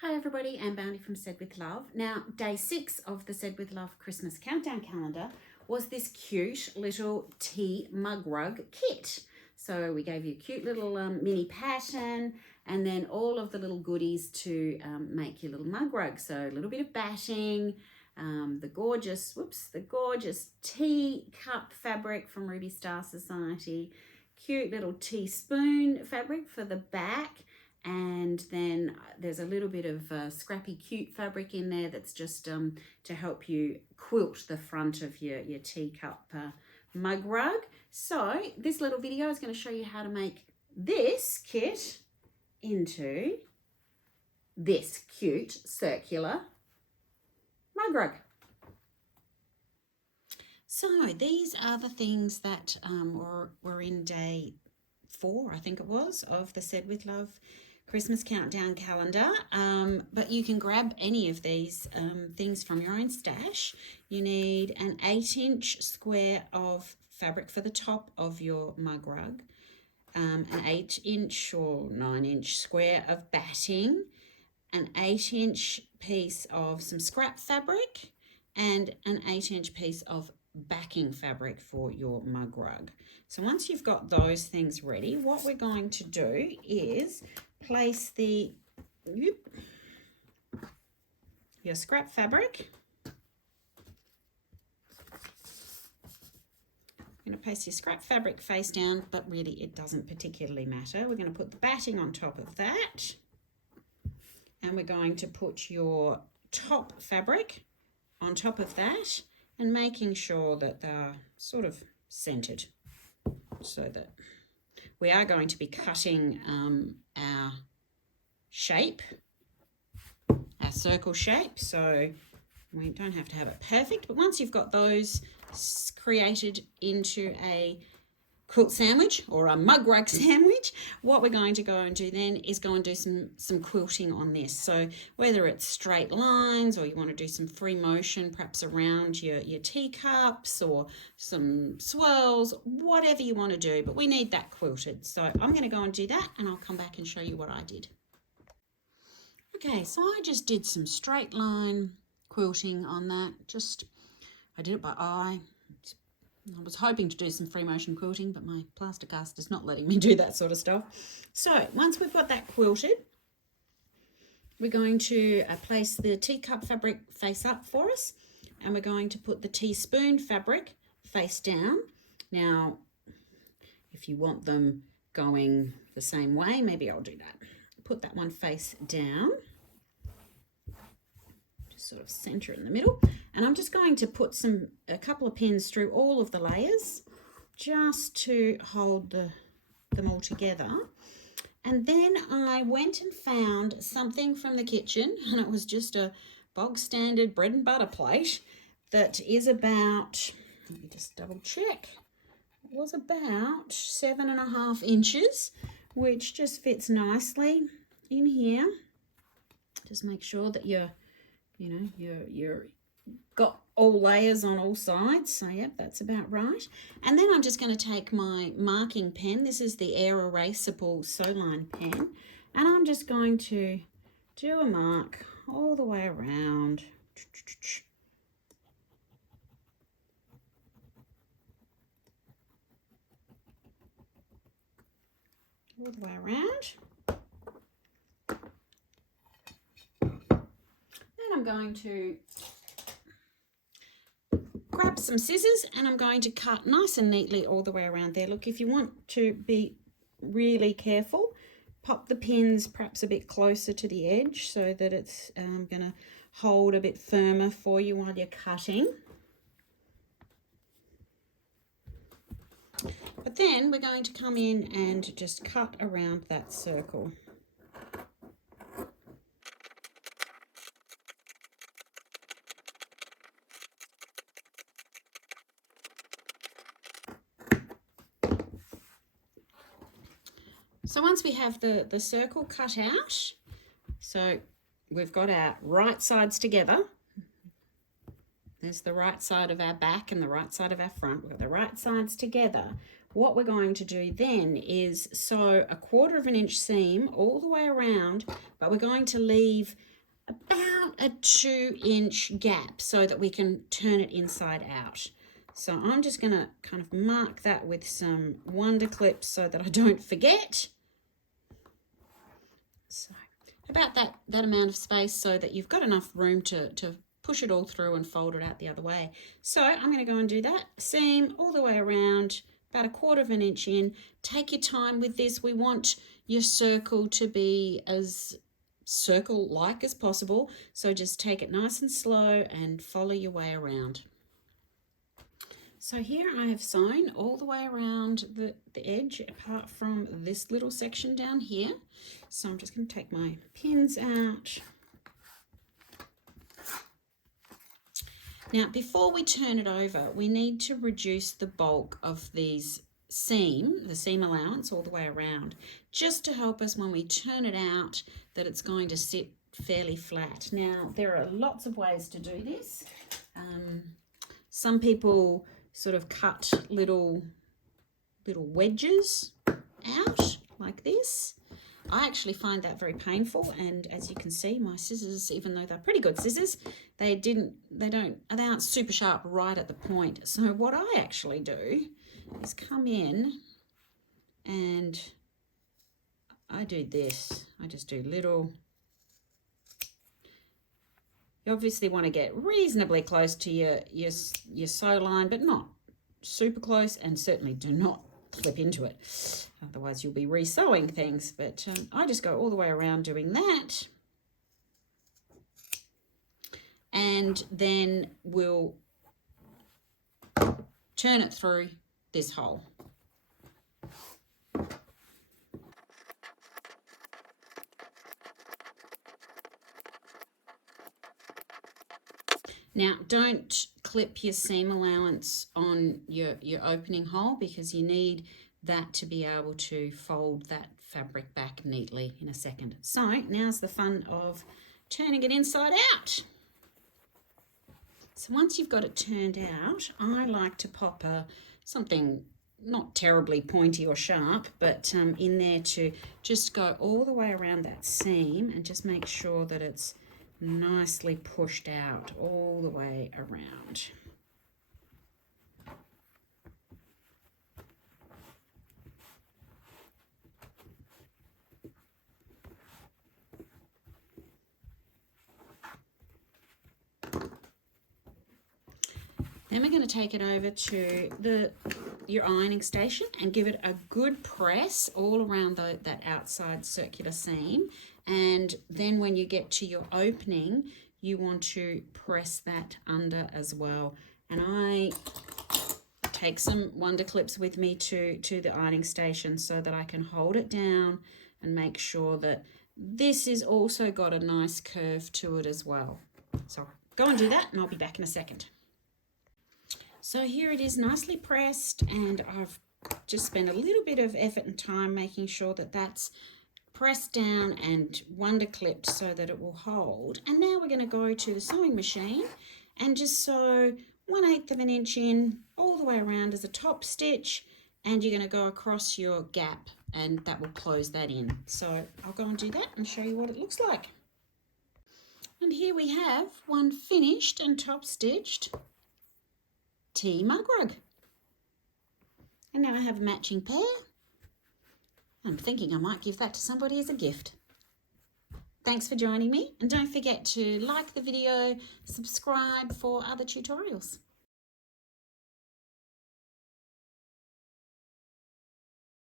Hi everybody, I'm Bounty from Said With Love. Now, day 6 of the Said With Love Christmas Countdown Calendar was this cute little tea mug rug kit. So we gave you a cute little mini pattern and then all of the little goodies to make your little mug rug. So a little bit of batting, the gorgeous tea cup fabric from Ruby Star Society, cute little teaspoon fabric for the back, and then there's a little bit of scrappy cute fabric in there that's just to help you quilt the front of your teacup mug rug. So this little video is going to show you how to make this kit into this cute circular mug rug. So these are the things that were in day 4, I think it was, of the Said With Love Christmas Countdown Calendar, but you can grab any of these things from your own stash. You need an 8-inch square of fabric for the top of your mug rug, an 8-inch or 9-inch square of batting, an 8-inch piece of some scrap fabric, and an 8-inch piece of backing fabric for your mug rug. So once you've got those things ready, what we're going to do is place your scrap fabric. You're going to place your scrap fabric face down, but really it doesn't particularly matter. We're going to put the batting on top of that, and we're going to put your top fabric on top of that, and making sure that they're sort of centered, so that we are going to be cutting our shape, our circle shape, so we don't have to have it perfect, but once you've got those created into a quilt sandwich or a mug rug sandwich, what we're going to go and do then is go and do some quilting on this. So whether it's straight lines or you want to do some free motion perhaps around your teacups or some swirls, whatever you want to do, but we need that quilted. So I'm going to go and do that, and I'll come back and show you what I did. Okay, so I just did some straight line quilting on that. I did it by eye. I was hoping to do some free motion quilting, but my plaster cast is not letting me do that sort of stuff. So once we've got that quilted, we're going to place the teacup fabric face up for us, and we're going to put the teaspoon fabric face down. Now, if you want them going the same way, maybe I'll do that. Put that one face down, just sort of center in the middle. And I'm just going to put a couple of pins through all of the layers just to hold them all together. And then I went and found something from the kitchen, and it was just a bog standard bread and butter plate that is about, let me just double check, it was about 7.5 inches, which just fits nicely in here. Just make sure that you're got all layers on all sides. So yep, that's about right. And then I'm just going to take my marking pen. This is the Air Erasable Sew Line pen, and I'm just going to do a mark all the way around. All the way around. Then I'm going to grab some scissors, and I'm going to cut nice and neatly all the way around there. Look, if you want to be really careful, pop the pins perhaps a bit closer to the edge so that it's going to hold a bit firmer for you while you're cutting. But then we're going to come in and just cut around that circle. So once we have the circle cut out, so we've got our right sides together. There's the right side of our back and the right side of our front. We've got the right sides together. What we're going to do then is sew 1/4 inch seam all the way around, but we're going to leave about a 2-inch gap so that we can turn it inside out. So I'm just going to kind of mark that with some Wonder Clips so that I don't forget. So about that amount of space so that you've got enough room to push it all through and fold it out the other way. So I'm going to go and do that seam all the way around, about 1/4 inch in. Take your time with this. We want your circle to be as circle-like as possible. So just take it nice and slow and follow your way around. So here I have sewn all the way around the edge apart from this little section down here. So I'm just going to take my pins out. Now before we turn it over, we need to reduce the bulk of these the seam allowance all the way around, just to help us when we turn it out that it's going to sit fairly flat. Now there are lots of ways to do this. Some people sort of cut little wedges out like this. I actually find that very painful, and as you can see, my scissors, even though they're pretty good scissors, they aren't super sharp right at the point. So what I actually do is come in and I do this. I just do little. You obviously want to get reasonably close to your sew line, but not super close, and certainly do not clip into it. Otherwise you'll be re-sewing things. But I just go all the way around doing that. And then we'll turn it through this hole. Now, don't clip your seam allowance on your opening hole, because you need that to be able to fold that fabric back neatly in a second. So now's the fun of turning it inside out. So once you've got it turned out, I like to pop something not terribly pointy or sharp, but in there to just go all the way around that seam and just make sure that it's nicely pushed out all the way around. Then we're going to take it over to your ironing station and give it a good press all around that outside circular seam. And then when you get to your opening, you want to press that under as well. And I take some Wonder Clips with me to the ironing station so that I can hold it down and make sure that this has also got a nice curve to it as well. So go and do that, and I'll be back in a second. So here it is, nicely pressed, and I've just spent a little bit of effort and time making sure that that's pressed down and Wonder Clipped so that it will hold. And now we're going to go to the sewing machine and just sew 1/8 inch in all the way around as a top stitch, and you're going to go across your gap and that will close that in. So I'll go and do that and show you what it looks like. And here we have one finished and top stitched tea mug rug. And now I have a matching pair. I'm thinking I might give that to somebody as a gift. Thanks for joining me, and don't forget to like the video, subscribe for other tutorials.